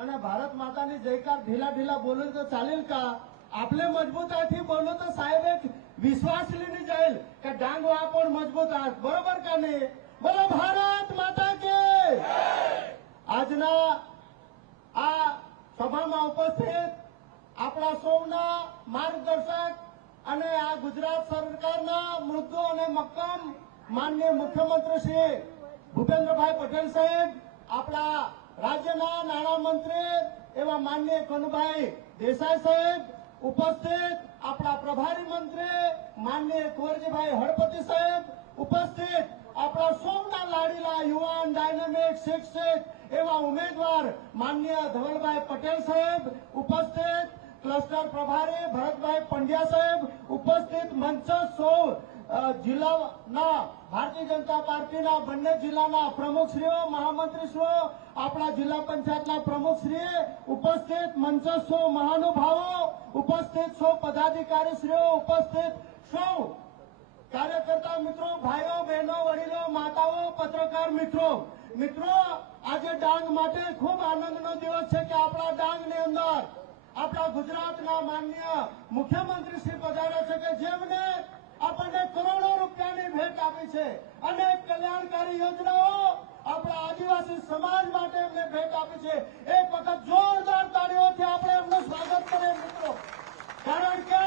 અને ભારત માતાની જયકાર ઢીલા ઢીला बोलून तर चालेल का? आपले मजबूताથી बोललो तर साहेब एक विश्वास लेने जाईल का डांग आपण मजबूत आहात, बरोबर का नाही? बोलो भारत माता के આજના આ સભામાં ઉપસ્થિત આપણા સૌના માર્ગદર્શક અને આ ગુજરાત સરકારના મૃદુ અને મક્કમ માનનીય મુખ્યમંત્રી શ્રી ભૂપેન્દ્રભાઈ પટેલ સાહેબ, આપણા રાજ્યના નાણામંત્રી એવા માનનીય કનુભાઈ દેસાઈ સાહેબ, ઉપસ્થિત આપણા પ્રભારી મંત્રી માનનીય કુંવરજીભાઈ હળપતિ સાહેબ, ઉપસ્થિત આપણા સૌના લાડીલા યુવાન ડાયનેમિક શિક્ષિત એવા ઉમેદવાર માનનીય ધવલભાઈ પટેલ સાહેબ, ઉપસ્થિત ક્લસ્ટર પ્રભારી ભરતભાઈ પંડ્યા સાહેબ, ઉપસ્થિત મંચ સૌ જિલ્લાના ભારતીય જનતા પાર્ટીના બંને જિલ્લાના પ્રમુખશ્રીઓ, મહામંત્રીશ્રીઓ, આપણા जिला पंचायतના પ્રમુખશ્રી, ઉપસ્થિત મંચ સૌ મહાનુભાવો, ઉપસ્થિત સૌ પદાધિકારીશ્રીઓ, ઉપસ્થિત સૌ કાર્યકર્તા મિત્રો, ભાઈઓ બહેનો, વડીલો, માતાઓ, પત્રકાર મિત્રો आज डांग માટે ખૂબ આનંદનો દિવસ છે કે આપણા ડાંગની અંદર આપણા ગુજરાતના માનનીય મુખ્યમંત્રી શ્રી પધાર્યા છે કે જેમને આપણને કરોડો રૂપિયાની ભેટ આપી છે, અનેક કલ્યાણકારી યોજનાઓ આપણા આદિવાસી સમાજ માટે એમને ભેટ આપી છે। એક વખત જોરદાર તાળીઓથી આપણે એમનું સ્વાગત કરીએ મિત્રો, કારણ કે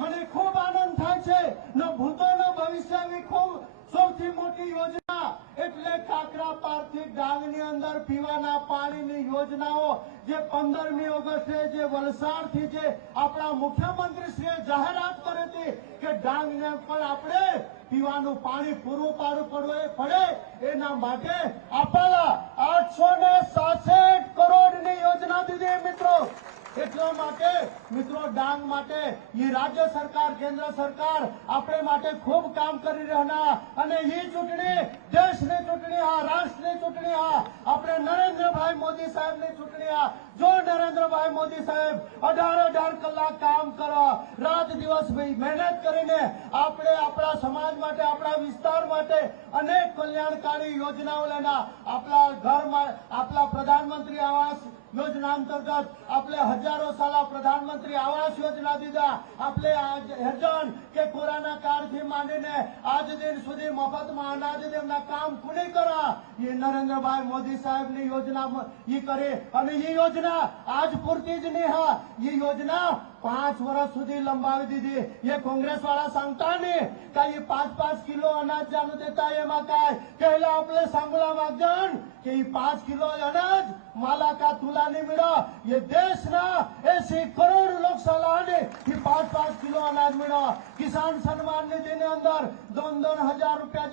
મને ખૂબ આનંદ થાય છે। ન ભૂતો ન ભવિષ્ય એવી ખૂબ સૌથી મોટી યોजना એટલે કાકરાપારથી ડાંગની અંદર પીવાના પાણીની યોજનાઓ જે 15મી ઓગસ્ટે જે વલસાડથી જે આપણા મુખ્યમંત્રીશ્રીએ જાહેરાત કરી હતી કે ડાંગને પણ આપણે પીવાનું પાણી પૂરું પાડવું પડે એના માટે આપણા 866 કરોડની યોजना દીધી મિત્રો। એટલા માટે મિત્રો ડાંગ માટે ये राज्य सरकार केंद्र सरकार આપણે માટે ખૂબ કામ કરી રહેના અને ये ચૂંટણી દેશની ચૂંટણી આ રાષ્ટ્રની ચૂંટણી આ આપણે નરેન્દ્રભાઈ મોદી સાહેબની ચૂંટણી આ જો નરેન્દ્રભાઈ મોદી સાહેબ 18 કલાક કામ કરો, રાત દિવસ મહેનત કરીને આપણે આપણા સમાજ માટે આપણા વિસ્તાર માટે અનેક કલ્યાણકારી યોજનાઓ લેના આપણા ઘરમાં આપણા પ્રધાનમંત્રી આવાસ योजना अंतर्गत आपले हजारों साला प्रधानमंत्री आवास योजना दीदा, आपले हजान के कोरोना काळ थी मांडीने आज दिन सुधी मफत में अनाज देना काम कोणी करा ये नरेंद्र भाई मोदी साहेब ने योजना ये करे और ये योजना आज पूरती ज नहीं है, ये योजना 5 वर्ष सुधी लंबावी दीदी। ये कांग्रेस वाला सांगता नहीं का ये 5-5 किलो अनाज जाणू देता है एमा काय कहला आपले सांगला मागजन कि 5 किलो अनाज माला का तुला नहीं मिला, ये देश ना 80 करोड़ लोग सलाहने ये 5-5 किलो अनाज मिला। किसान सम्मान निधि ने अंदर 2-2 हजार रुपया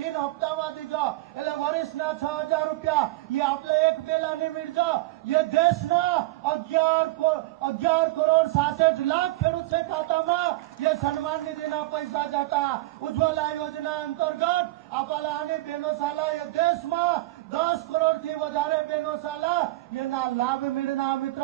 3 हफ्ता में दीजो એટલે વર્ષના 6000 रुपया ये आपले एक बेला नहीं मिलजो। ये देश ना 11 करोड़ 67 लाख खेडूत से खाता में ये सम्मान निधि ना पैसा जाता। उज्ज्वला योजना अंतर्गत आपला आने बेनो साला ये देश में 10 करोड़ थी વધારે બેનો સાલા એના લાભ મેળના મિત્ર।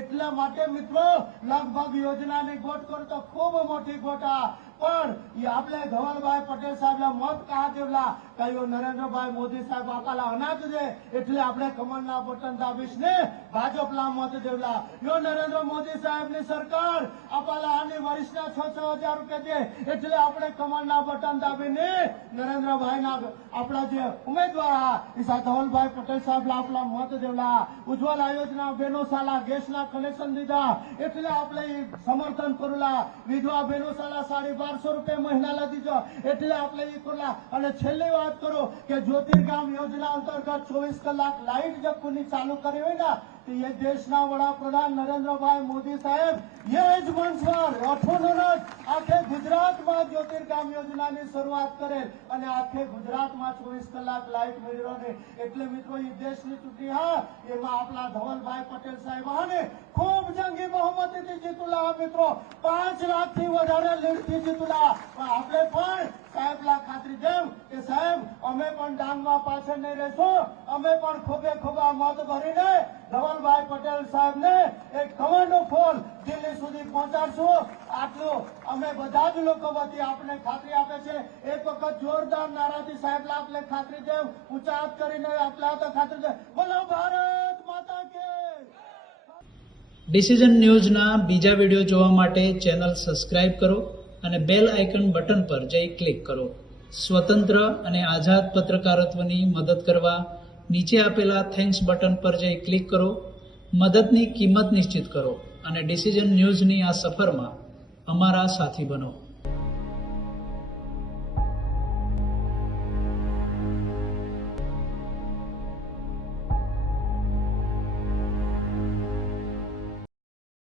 એટલા માટે મિત્રો લગભગ યોજનાની ગોટ કર તો ખૂબ મોટી ગોટા પણ એ આપણે ધવલભાઈ પટેલ સાહેબના મત કા દેવલા કયો નરેન્દ્રભાઈ મોદી સાહેબ આપલા અનાજ દે એટલે આપણે કમળના બટન દાબીશને ભાજપના મત દેવલા યો નરેન્દ્ર મોદી સાહેબની સરકાર આપલા આની વર્ષના 6-6000 રૂપિયા દે એટલે આપણે કમળના બટન દાબીને નરેન્દ્રભાઈના આપણા જે ઉમેદવાર આ ધવલભાઈ પટેલ સાહેબના આપલા મત દેવલા। ઉજ્જવલા યોजना બેનો સાલા ગેસના કનેક્શન દીધા એટલે આપણે સમર્થન કરુલા। વિધવા બેનો સાલા 1250 રૂપિયા મહિનાला દીજો એટલે આપણે ઈ કરુલા। અને છેલ્લી વાત કરું કે જ્યોતિર્ગામ યોजना अंतर्गत 24 કલાક લાઈટ जब કોની ચાલુ કરી હોય ને तो ये देशना वडाप्रधान नरेंद्रभाई मोदी साहेब ये ज मंच पर अठोनोज आखे गुजरात में ज्योतिर्गाम योजना की शुरुआत करे અને આખે ગુજરાતમાં 24 કલાક લાઈટ મળી રહે એટલે મિત્રો એ દેશની ચૂંટણી હા એમાં આપણા ધવલભાઈ પટેલ સાહેબ આને ખૂબ જંગી બહુમતીથી જીતુલા મિત્રો 5 લાખથી વધારે લીડથી જીતુલા। આપણે પણ સાહેબલા ખાતરી દેવ કે સાહેબ અમે પણ ડાંગમાં પાછળ નહીં રહેશું, અમે પણ ખૂબે ખૂબા મત ભરીને ધવલભાઈ પટેલ સાહેબ ने एक कमांडो फोन दिल्ली सुधी पहुंचाड़शुं। आटलू अमे बधा ज लोको वती आपने खातरी आपे छे। एक वखत जोरदार नाराथी साहेबला आपने खातरी देव ऊंचा हाथ करीने आपला तो खातरी दे बोलो भारत माता के। ડિસિઝન ન્યૂઝના બીજા વિડીયો જોવા માટે ચેનલ સબસ્ક્રાઇબ કરો અને બેલ આઇકન બટન પર જઈ ક્લિક કરો. સ્વતંત્ર અને આઝાદ પત્રકારત્વની મદદ કરવા નીચે આપેલા થેન્ક્સ બટન પર જઈ ક્લિક કરો. મદદની કિંમત નિશ્ચિત કરો અને ડિસિઝન ન્યૂઝની આ સફરમાં અમારા સાથી બનો.